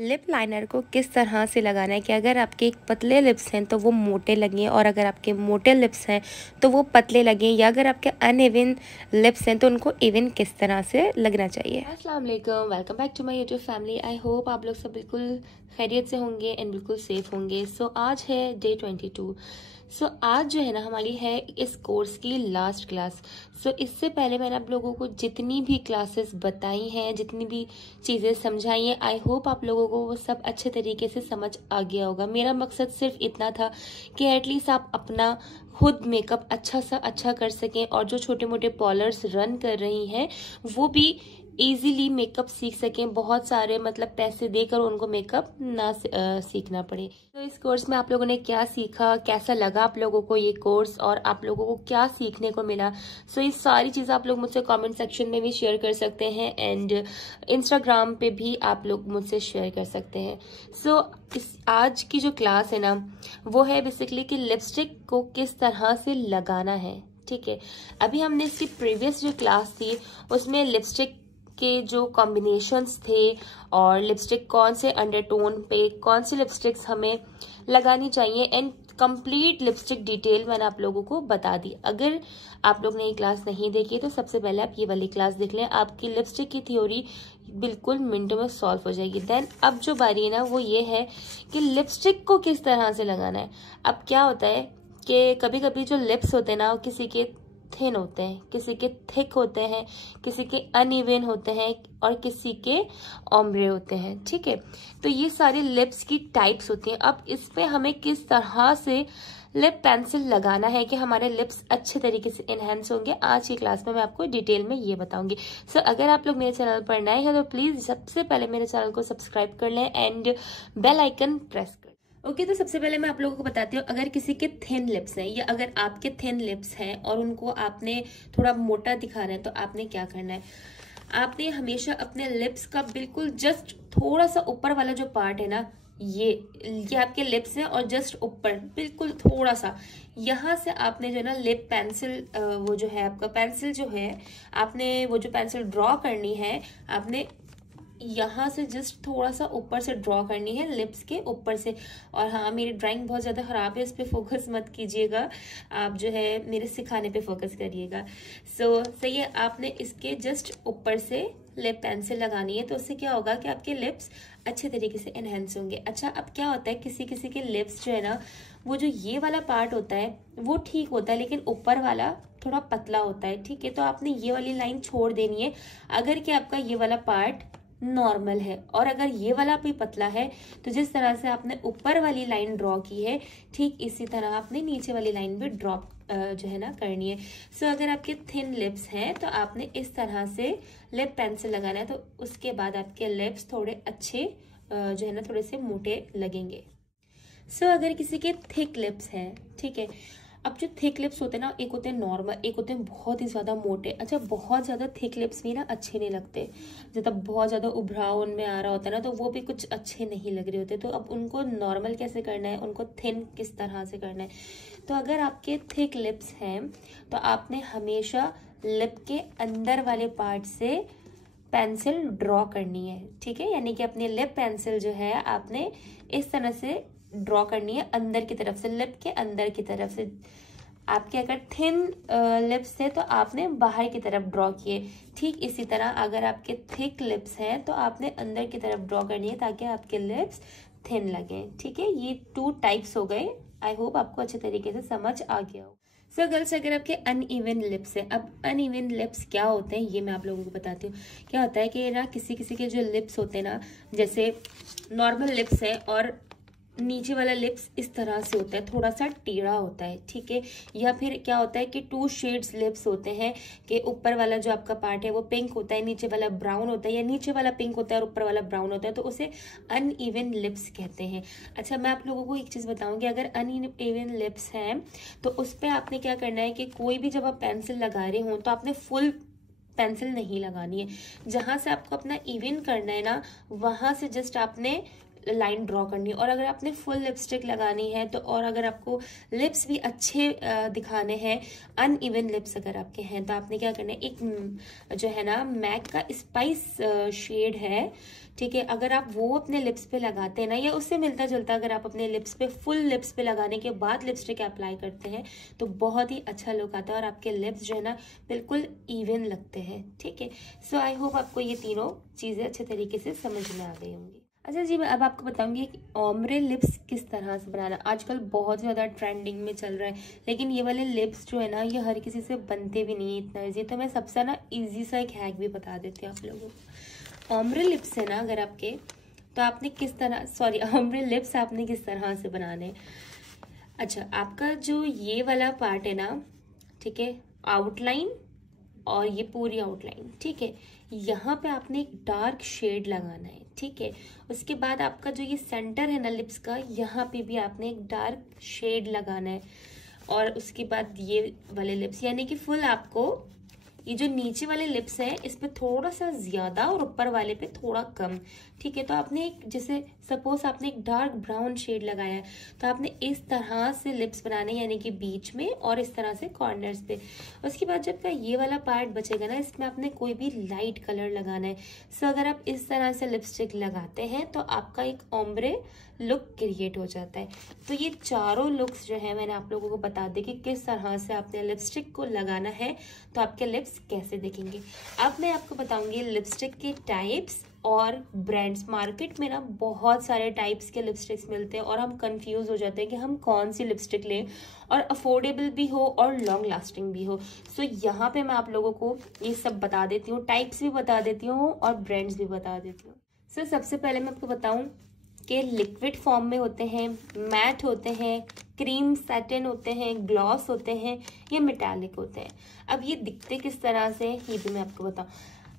Lip liner को किस तरह से लगाना है कि अगर आपके एक पतले लिप्स हैं तो वो मोटे लगें और अगर आपके मोटे लिप्स हैं तो वो पतले लगें, या अगर आपके अनइवन लिप्स हैं तो उनको इवन किस तरह से लगना चाहिए। अस्सलाम वालेकुम, welcome back to my YouTube family. I hope आप लोग सब बिल्कुल खैरियत से होंगे एंड बिल्कुल सेफ होंगे। सो आज है डे 22। सो आज जो है ना हमारी है इस कोर्स की लास्ट क्लास। सो इससे पहले मैंने आप लोगों को जितनी भी क्लासेस बताई हैं, जितनी भी चीज़ें समझाई हैं, आई होप आप लोगों को वो सब अच्छे तरीके से समझ आ गया होगा। मेरा मकसद सिर्फ इतना था कि एटलीस्ट आप अपना खुद मेकअप अच्छा सा अच्छा कर सकें और जो छोटे मोटे पार्लर्स रन कर रही हैं वो भी इजीली मेकअप सीख सकें, बहुत सारे मतलब पैसे देकर उनको मेकअप ना सीखना पड़े। तो इस कोर्स में आप लोगों ने क्या सीखा, कैसा लगा आप लोगों को ये कोर्स और आप लोगों को क्या सीखने को मिला, सो ये सारी चीज़ें आप लोग मुझसे कमेंट सेक्शन में भी शेयर कर सकते हैं एंड इंस्टाग्राम पे भी आप लोग मुझसे शेयर कर सकते हैं। सो इस आज की जो क्लास है ना वो है बेसिकली कि लिपस्टिक को किस तरह से लगाना है। ठीक है, अभी हमने इसकी प्रीवियस जो क्लास थी उसमें लिपस्टिक के जो कॉम्बिनेशंस थे और लिपस्टिक कौन से अंडरटोन पे कौन सी लिपस्टिक्स हमें लगानी चाहिए एंड कंप्लीट लिपस्टिक डिटेल मैंने आप लोगों को बता दी। अगर आप लोग ने ये क्लास नहीं देखी तो सबसे पहले आप ये वाली क्लास देख लें, आपकी लिपस्टिक की थ्योरी बिल्कुल मिनटों में सॉल्व हो जाएगी। देन अब जो बारी है ना वो ये है कि लिपस्टिक को किस तरह से लगाना है। अब क्या होता है कि कभी कभी जो लिप्स होते हैं ना किसी के थिन होते हैं, किसी के थिक होते हैं, किसी के अनइवन होते हैं और किसी के ओम्ब्रे होते हैं। ठीक है, तो ये सारी लिप्स की टाइप्स होती हैं। अब इस पे हमें किस तरह से लिप पेंसिल लगाना है कि हमारे लिप्स अच्छे तरीके से इनहेंस होंगे, आज की क्लास में मैं आपको डिटेल में ये बताऊंगी। सो अगर आप लोग मेरे चैनल पर नए हैं तो प्लीज सबसे पहले मेरे चैनल को सब्सक्राइब कर लें एंड बेल आइकन प्रेस कर। ओके, तो सबसे पहले मैं आप लोगों को बताती हूँ, अगर किसी के थिन लिप्स हैं या अगर आपके थिन लिप्स हैं और उनको आपने थोड़ा मोटा दिखाना है तो आपने क्या करना है। आपने हमेशा अपने लिप्स का बिल्कुल जस्ट थोड़ा सा ऊपर वाला जो पार्ट है ना, ये आपके लिप्स है और जस्ट ऊपर बिल्कुल थोड़ा सा यहाँ से आपने जो है ना लिप पेंसिल, वो जो है आपका पेंसिल जो है, आपने वो जो पेंसिल ड्रॉ करनी है आपने यहाँ से जस्ट थोड़ा सा ऊपर से ड्रॉ करनी है, लिप्स के ऊपर से। और हाँ, मेरी ड्राइंग बहुत ज़्यादा ख़राब है, इस पर फोकस मत कीजिएगा, आप जो है मेरे सिखाने पे फोकस करिएगा। सो सही है, आपने इसके जस्ट ऊपर से लिप पेंसिल लगानी है, तो उससे क्या होगा कि आपके लिप्स अच्छे तरीके से एनहेंस होंगे। अच्छा, अब क्या होता है किसी किसी के लिप्स जो है ना वो जो ये वाला पार्ट होता है वो ठीक होता है लेकिन ऊपर वाला थोड़ा पतला होता है। ठीक है, तो आपने ये वाली लाइन छोड़ देनी है अगर कि आपका ये वाला पार्ट नॉर्मल है, और अगर ये वाला भी पतला है तो जिस तरह से आपने ऊपर वाली लाइन ड्रॉ की है ठीक इसी तरह आपने नीचे वाली लाइन भी ड्रॉ जो है ना करनी है। सो अगर आपके थिन लिप्स हैं तो आपने इस तरह से लिप पेंसिल लगाना है, तो उसके बाद आपके लिप्स थोड़े अच्छे जो है ना थोड़े से मोटे लगेंगे। सो अगर किसी के थिक लिप्स हैं, ठीक है, अब जो थिक लिप्स होते हैं ना, एक होते हैं नॉर्मल, एक होते हैं बहुत ही ज़्यादा मोटे। अच्छा, बहुत ज़्यादा थिक लिप्स भी ना अच्छे नहीं लगते, जब बहुत ज़्यादा उभराव उनमें आ रहा होता है ना तो वो भी कुछ अच्छे नहीं लग रहे होते। तो अब उनको नॉर्मल कैसे करना है, उनको थिन किस तरह से करना है। तो अगर आपके थिक लिप्स हैं तो आपने हमेशा लिप के अंदर वाले पार्ट से पेंसिल ड्रॉ करनी है। ठीक है, यानी कि अपनी लिप पेंसिल जो है आपने इस तरह से ड्रॉ करनी है अंदर की तरफ से, लिप के अंदर की तरफ से। आपके अगर थिन लिप्स थे तो आपने बाहर की तरफ ड्रॉ किए। ठीक इसी तरह अगर आपके थिक लिप्स हैं तो आपने अंदर की तरफ ड्रॉ करनी है ताकि आपके लिप्स थिन लगे। ठीक है, ये 2 टाइप्स हो गए। आई होप आपको अच्छे तरीके से समझ आ गया हो। सो गर्ल्स, अगर आपके अनइवन लिप्स है, अब अनइवन लिप्स क्या होते हैं ये मैं आप लोगों को बताती हूँ। क्या होता है कि ना किसी किसी के जो लिप्स होते हैं ना, जैसे नॉर्मल लिप्स है और नीचे वाला लिप्स इस तरह से होता है, थोड़ा सा टेढ़ा होता है। ठीक है, या फिर क्या होता है कि 2 शेड्स लिप्स होते हैं कि ऊपर वाला जो आपका पार्ट है वो पिंक होता है, नीचे वाला ब्राउन होता है, या नीचे वाला पिंक होता है और ऊपर वाला ब्राउन होता है, तो उसे अनइवन लिप्स कहते हैं। अच्छा, मैं आप लोगों को एक चीज़ बताऊंगी, अगर अनइवन लिप्स हैं तो उस पर आपने क्या करना है कि कोई भी जब आप पेंसिल लगा रहे हो तो आपने फुल पेंसिल नहीं लगानी है। जहां से आपको अपना इवन करना है ना वहां से जस्ट आपने लाइन ड्रॉ करनी है। और अगर आपने फुल लिपस्टिक लगानी है तो, और अगर आपको लिप्स भी अच्छे दिखाने हैं, अनइवन लिप्स अगर आपके हैं, तो आपने क्या करना है, एक जो है ना मैक का स्पाइस शेड है, ठीक है, अगर आप वो अपने लिप्स पे लगाते हैं ना, या उससे मिलता जुलता अगर आप अपने लिप्स पे फुल लिप्स पे लगाने के बाद लिपस्टिक अप्लाई करते हैं तो बहुत ही अच्छा लुक आता है और आपके लिप्स जो है ना बिल्कुल इवन लगते हैं, ठीक है। सो आई होप आपको ये तीनों चीज़ें अच्छे तरीके से समझ में आ गई होंगी। अच्छा जी, मैं अब आपको बताऊंगी कि ओम्ब्रे लिप्स किस तरह से बनाना। आजकल बहुत ज़्यादा ट्रेंडिंग में चल रहा है, लेकिन ये वाले लिप्स जो है ना ये हर किसी से बनते भी नहीं है इतना ईजी। तो मैं सबसे ना ईजी सा एक हैक भी बता देती हूँ आप लोगों को। ओम्ब्रे लिप्स है ना अगर आपके, तो आपने किस तरह, सॉरी, ओम्ब्रे लिप्स आपने किस तरह से बनाने। अच्छा, आपका जो ये वाला पार्ट है ना, ठीक है, आउटलाइन और ये पूरी आउटलाइन, ठीक है, यहाँ पे आपने एक डार्क शेड लगाना है, ठीक है। उसके बाद आपका जो ये सेंटर है ना लिप्स का, यहाँ पे भी आपने एक डार्क शेड लगाना है। और उसके बाद ये वाले लिप्स, यानी कि फुल आपको ये जो नीचे वाले लिप्स हैं इस पे थोड़ा सा ज्यादा और ऊपर वाले पे थोड़ा कम, ठीक है। तो आपने एक, जैसे सपोज आपने एक डार्क ब्राउन शेड लगाया है, तो आपने इस तरह से लिप्स बनाने, यानी कि बीच में और इस तरह से कॉर्नर्स पे। उसके बाद जब का ये वाला पार्ट बचेगा ना, इसमें आपने कोई भी लाइट कलर लगाना है। सो अगर आप इस तरह से लिपस्टिक लगाते हैं तो आपका एक ओम्ब्रे लुक क्रिएट हो जाता है। तो ये चारों लुक्स जो है मैंने आप लोगों को बता दी कि किस तरह से आपने लिपस्टिक को लगाना है तो आपके लिप्स कैसे दिखेंगे। अब मैं आपको बताऊंगी लिपस्टिक के टाइप्स और ब्रांड्स। मार्केट में ना बहुत सारे टाइप्स के लिपस्टिक्स मिलते हैं और हम कंफ्यूज हो जाते हैं कि हम कौन सी लिपस्टिक लें, और अफोर्डेबल भी हो और लॉन्ग लास्टिंग भी हो। सो यहाँ पे मैं आप लोगों को ये सब बता देती हूँ, टाइप्स भी बता देती हूँ और ब्रांड्स भी बता देती हूँ। सो सबसे पहले मैं आपको बताऊँ कि लिक्विड फॉर्म में होते हैं, मैट होते हैं, क्रीम सैटिन होते हैं, ग्लॉस होते हैं, या मेटालिक होते हैं। अब ये दिखते किस तरह से ये भी मैं आपको बताऊँ।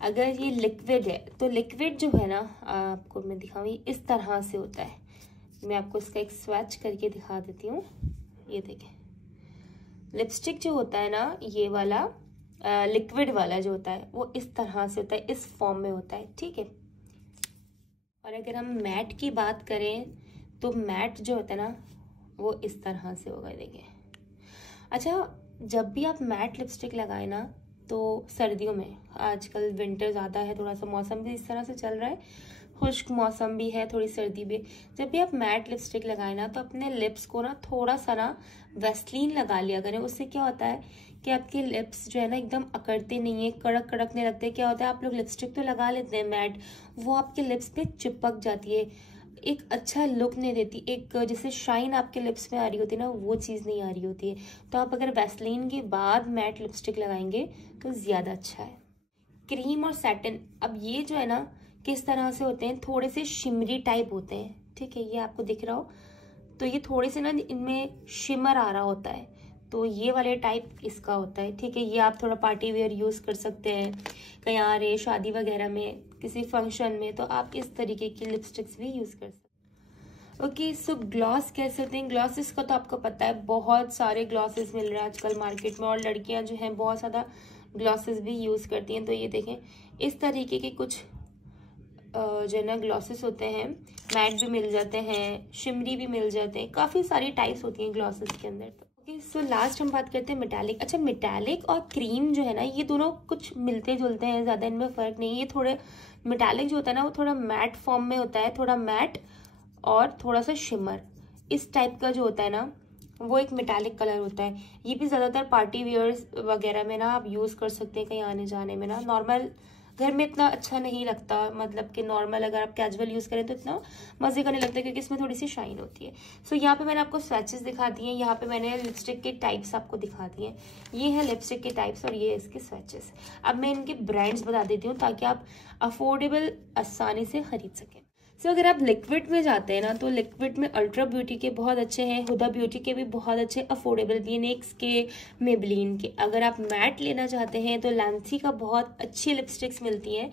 अगर ये लिक्विड है तो लिक्विड जो है ना, आपको मैं दिखाऊँ, ये इस तरह से होता है। मैं आपको इसका एक स्वैच करके दिखा देती हूँ। ये देखें, लिपस्टिक जो होता है ना ये वाला लिक्विड वाला जो होता है वो इस तरह से होता है, इस फॉर्म में होता है, ठीक है। और अगर हम मैट की बात करें तो मैट जो होता है ना वो इस तरह से होगा, देखिए। अच्छा, जब भी आप मैट लिपस्टिक लगाए ना, तो सर्दियों में, आजकल विंटर ज़्यादा है, थोड़ा सा मौसम भी इस तरह से चल रहा है, खुश्क मौसम भी है, थोड़ी सर्दी भी। जब भी आप मैट लिपस्टिक लगाए ना तो अपने लिप्स को ना थोड़ा सा ना वैसलीन लगा लिया करें। उससे क्या होता है कि आपके लिप्स जो है ना एकदम अकड़ते नहीं है, कड़क कड़कने लगते हैं। क्या होता है, आप लोग लिपस्टिक तो लगा लेते हैं मैट, वो आपके लिप्स पे चिपक जाती है, एक अच्छा लुक नहीं देती, एक जैसे शाइन आपके लिप्स में आ रही होती है ना वो चीज़ नहीं आ रही होती है। तो आप अगर वैसलीन के बाद मैट लिपस्टिक लगाएंगे तो ज़्यादा अच्छा है। क्रीम और सैटिन, अब ये जो है ना किस तरह से होते हैं, थोड़े से शिमरी टाइप होते हैं, ठीक है। ये आपको दिख रहा हो तो ये थोड़े से ना इनमें शिमर आ रहा होता है, तो ये वाले टाइप इसका होता है, ठीक है। ये आप थोड़ा पार्टी वेयर यूज़ कर सकते हैं, कहीं आ रहे शादी वगैरह में, किसी फंक्शन में, तो आप इस तरीके की लिपस्टिक्स भी यूज़ कर सकते हैं। ओके, सो ग्लॉस कैसे होते हैं। ग्लॉसेस का तो आपको पता है, बहुत सारे ग्लॉसेस मिल रहे हैं आजकल मार्केट में, और लड़कियां जो हैं बहुत ज़्यादा ग्लॉसेस भी यूज़ करती हैं। तो ये देखें, इस तरीके के कुछ जो है ना ग्लॉसेस होते हैं, मैट भी मिल जाते हैं, शिमरी भी मिल जाते हैं, काफ़ी सारी टाइप्स होती हैं ग्लॉसेस के अंदर। तो ओके, सो लास्ट हम बात करते हैं मेटालिक। अच्छा, मेटालिक और क्रीम जो है ना ये दोनों कुछ मिलते जुलते हैं, ज़्यादा इनमें फ़र्क नहीं है। ये थोड़े मेटालिक जो होता है ना वो थोड़ा मैट फॉर्म में होता है, थोड़ा मैट और थोड़ा सा शिमर, इस टाइप का जो होता है ना वो एक मेटालिक कलर होता है। ये भी ज़्यादातर पार्टी वेयर्स वगैरह में ना आप यूज़ कर सकते हैं, कहीं आने जाने में ना। नॉर्मल घर में इतना अच्छा नहीं लगता, मतलब कि नॉर्मल अगर आप कैजुअल यूज़ करें तो इतना मज़े का नहीं लगता, क्योंकि इसमें थोड़ी सी शाइन होती है। सो यहाँ पे मैंने आपको स्वैचेस दिखा दिए हैं, यहाँ पे मैंने लिपस्टिक के टाइप्स आपको दिखा दिए हैं। ये है लिपस्टिक के टाइप्स और ये है इसके स्वैचेस। अब मैं इनके ब्रांड्स बता देती हूँ ताकि आप अफोर्डेबल आसानी से खरीद सकें। सो अगर आप लिक्विड में जाते हैं ना तो लिक्विड में अल्ट्रा ब्यूटी के बहुत अच्छे हैं, हुदा ब्यूटी के भी बहुत अच्छे, अफोर्डेबल भी, नेक्स के, मेबलिन के। अगर आप मैट लेना चाहते हैं तो लैंसी का बहुत अच्छी लिपस्टिक्स मिलती हैं।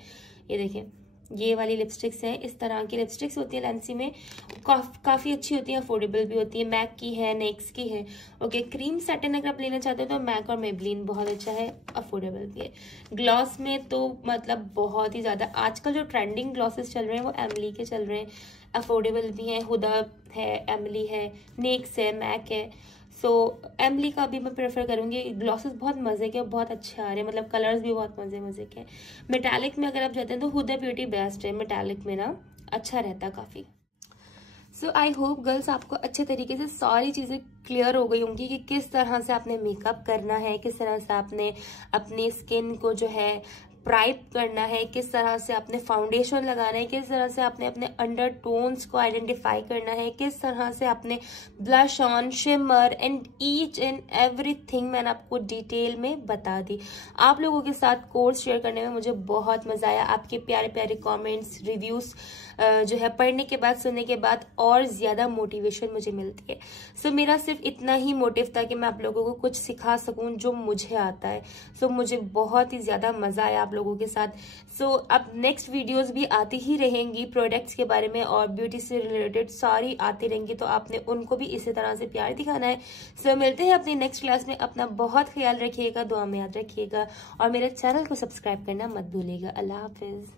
ये देखें, ये वाली लिपस्टिक्स हैं, इस तरह की लिपस्टिक्स होती है लैंसी में, काफ़ी अच्छी होती है, अफोर्डेबल भी होती है। मैक की है, नेक्स की है। ओके, क्रीम सैटिन अगर आप लेना चाहते हो तो मैक और मेबलिन बहुत अच्छा है, अफोर्डेबल भी है। ग्लॉस में तो मतलब बहुत ही ज़्यादा आजकल जो ट्रेंडिंग ग्लॉसेस चल रहे हैं वो एमली के चल रहे हैं। अफोर्डेबल भी हैं। हुदा है, एमिली है, नेक्स है, मैक है। सो एमिली का भी मैं प्रेफर करूँगी। ग्लॉसेस बहुत मज़े के, बहुत अच्छे आ रहे हैं, मतलब कलर्स भी बहुत मज़े के। मेटालिक में अगर आप जाते हैं तो हुदा ब्यूटी बेस्ट है, मेटालिक में ना अच्छा रहता है काफ़ी। सो आई होप गर्ल्स आपको अच्छे तरीके से सारी चीज़ें क्लियर हो गई होंगी कि किस तरह से आपने मेकअप करना है, किस तरह से आपने अपनी स्किन को जो है प्राइप करना है, किस तरह से आपने फाउंडेशन लगाना है, किस तरह से आपने अपने अंडर टोन्स को आइडेंटिफाई करना है, किस तरह से आपने blush on, shimmer and each and everything मैंने आपको डिटेल में बता दी। आप लोगों के साथ कोर्स शेयर करने में मुझे बहुत मजा आया। आपके प्यारे प्यारे कमेंट्स, रिव्यूज जो है पढ़ने के बाद, सुनने के बाद और ज्यादा मोटिवेशन मुझे मिलती है। सो मेरा सिर्फ इतना ही मोटिव था कि मैं आप लोगों को कुछ सिखा सकूं जो मुझे आता है। सो मुझे बहुत ही ज्यादा मजा आया आप लोगों के साथ। सो अब नेक्स्ट वीडियोस भी आती ही रहेंगी प्रोडक्ट्स के बारे में और ब्यूटी से रिलेटेड सारी आती रहेंगी, तो आपने उनको भी इसी तरह से प्यार दिखाना है। सो मिलते हैं अपनी नेक्स्ट क्लास में। अपना बहुत ख्याल रखिएगा, दुआ में याद रखिएगा और मेरे चैनल को सब्सक्राइब करना मत भूलिएगा। अल्लाह हाफिज।